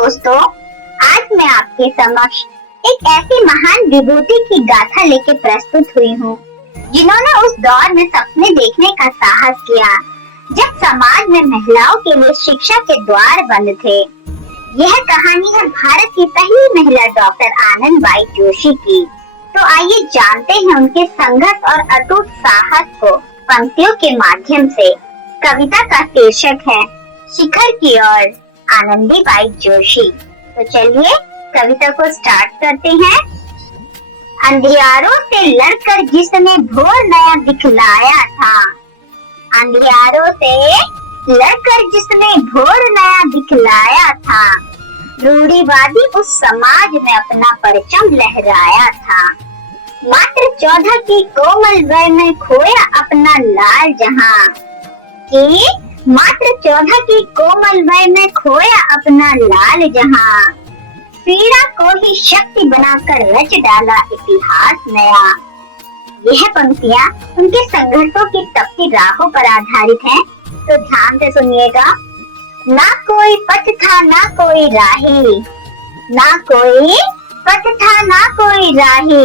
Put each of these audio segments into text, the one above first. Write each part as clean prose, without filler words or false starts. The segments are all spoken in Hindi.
दोस्तों, आज मैं आपके समक्ष एक ऐसी महान विभूति की गाथा लेके प्रस्तुत हुई हूँ, जिन्होंने उस दौर में सपने देखने का साहस किया जब समाज में महिलाओं के लिए शिक्षा के द्वार बंद थे। यह कहानी है भारत की पहली महिला डॉक्टर आनंदबाई जोशी की। तो आइए जानते हैं उनके संघर्ष और अटूट साहस को पंक्तियों के माध्यम से। कविता का शीर्षक है शिखर की ओर, आनंदीबाई जोशी। तो चलिए कविता को स्टार्ट करते हैं। अंधियारों से लड़कर जिसने भोर नया दिखलाया था, अंधियारों से लड़कर जिसने भोर नया दिखलाया था, रूढ़िवादी उस समाज में अपना परचम लहराया था। मात्र 14 की कोमल वय में खोया अपना लाल जहां, कि मात्र 14 की कोमल वय में खोया अपना लाल जहां, पीड़ा को ही शक्ति बनाकर रच डाला इतिहास नया। यह पंक्तियां उनके संघर्षों की तपती राहों पर आधारित हैं, तो ध्यान से सुनिएगा। ना कोई पथ था ना कोई राही, ना कोई पथ था ना कोई राही,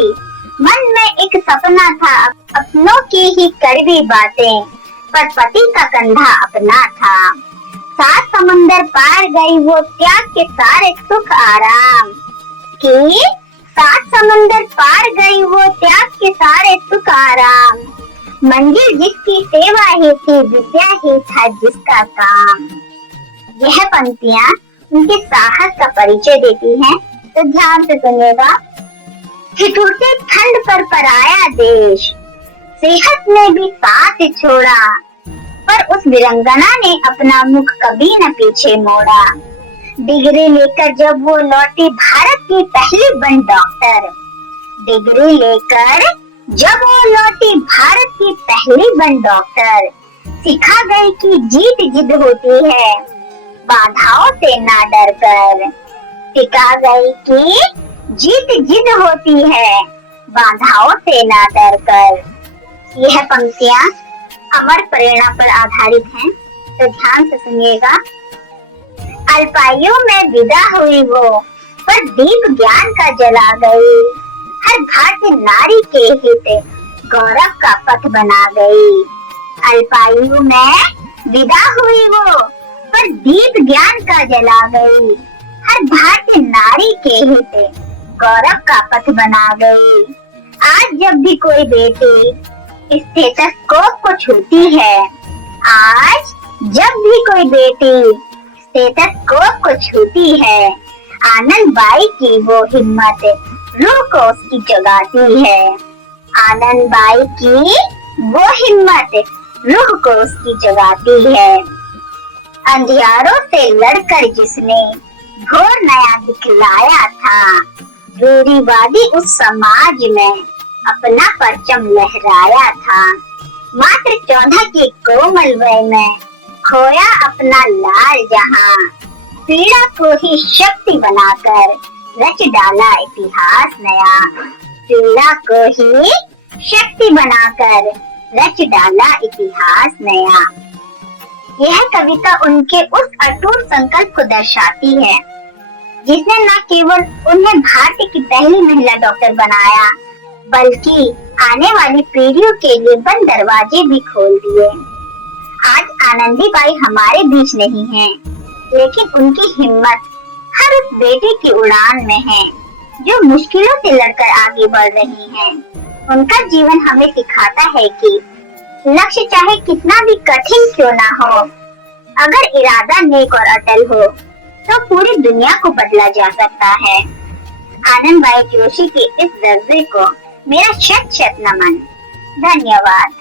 मन में एक सपना था अपनों की ही कड़वी बातें, पर पति का कंधा अपना था। 7 समंदर पार गई वो त्याग के सारे सुख आराम, कि 7 समंदर पार गई वो त्याग के सारे सुख आराम, मंजिल जिसकी सेवा ही थी विद्या ही था जिसका काम। यह पंक्तियां उनके साहस का परिचय देती हैं, तो ध्यान से सुनिएगा। ठिठुरते ठंड पर पराया देश, सेहत ने भी साथ छोड़ा, पर उस वीरंगना ने अपना मुख कभी न पीछे मोड़ा। डिग्री लेकर जब वो लौटी भारत की पहली बन डॉक्टर, डिग्री लेकर जब वो लौटी भारत की पहली बन डॉक्टर, सिखा गई कि जीत जिद होती है बाधाओं से ना डर कर, सिखा गई कि जीत जिद होती है बाधाओं से ना डर कर। यह पंक्तियां अमर प्रेरणा पर आधारित हैं, तो ध्यान से सुनिएगा। अल्पायु में विदा हुई वो, पर दीप ज्ञान का जला गई, हर भारतीय नारी के हित गौरव का पथ बना गई। अल्पायु में विदा हुई वो, पर दीप ज्ञान का जला गई, हर भारतीय नारी के हित गौरव का पथ बना गई। आज जब भी कोई बेटी स्टेथोस्कोप को छूती है, आज जब भी कोई बेटी स्टेथोस्कोप को छूती है, आनंदबाई की वो हिम्मत रूह को उसकी जगाती है। आनंदबाई की वो हिम्मत रूह को उसकी जगाती है। अंधियारों से लड़कर जिसने भोर नया दिखलाया था, रूढ़िवादी उस समाज में अपना परचम लहराया था। मात्र 14 की कोमल वय में खोया अपना लाल जहां, पीड़ा को ही शक्ति बनाकर रच डाला इतिहास नया, पीड़ा को ही शक्ति बनाकर रच डाला इतिहास नया। यह कविता उनके उस अटूट संकल्प को दर्शाती है, जिसने न केवल उन्हें भारत की पहली महिला डॉक्टर बनाया, बल्कि आने वाली पीढ़ियों के लिए बंद दरवाजे भी खोल दिए। आज आनंदीबाई हमारे बीच नहीं है, लेकिन उनकी हिम्मत हर उस बेटी की उड़ान में है जो मुश्किलों से लड़कर आगे बढ़ रही है। उनका जीवन हमें सिखाता है कि लक्ष्य चाहे कितना भी कठिन क्यों ना हो, अगर इरादा नेक और अटल हो तो पूरी दुनिया को बदला जा सकता है। आनंदबाई जोशी के इस जज्बे को मेरा शत शत नमन। धन्यवाद।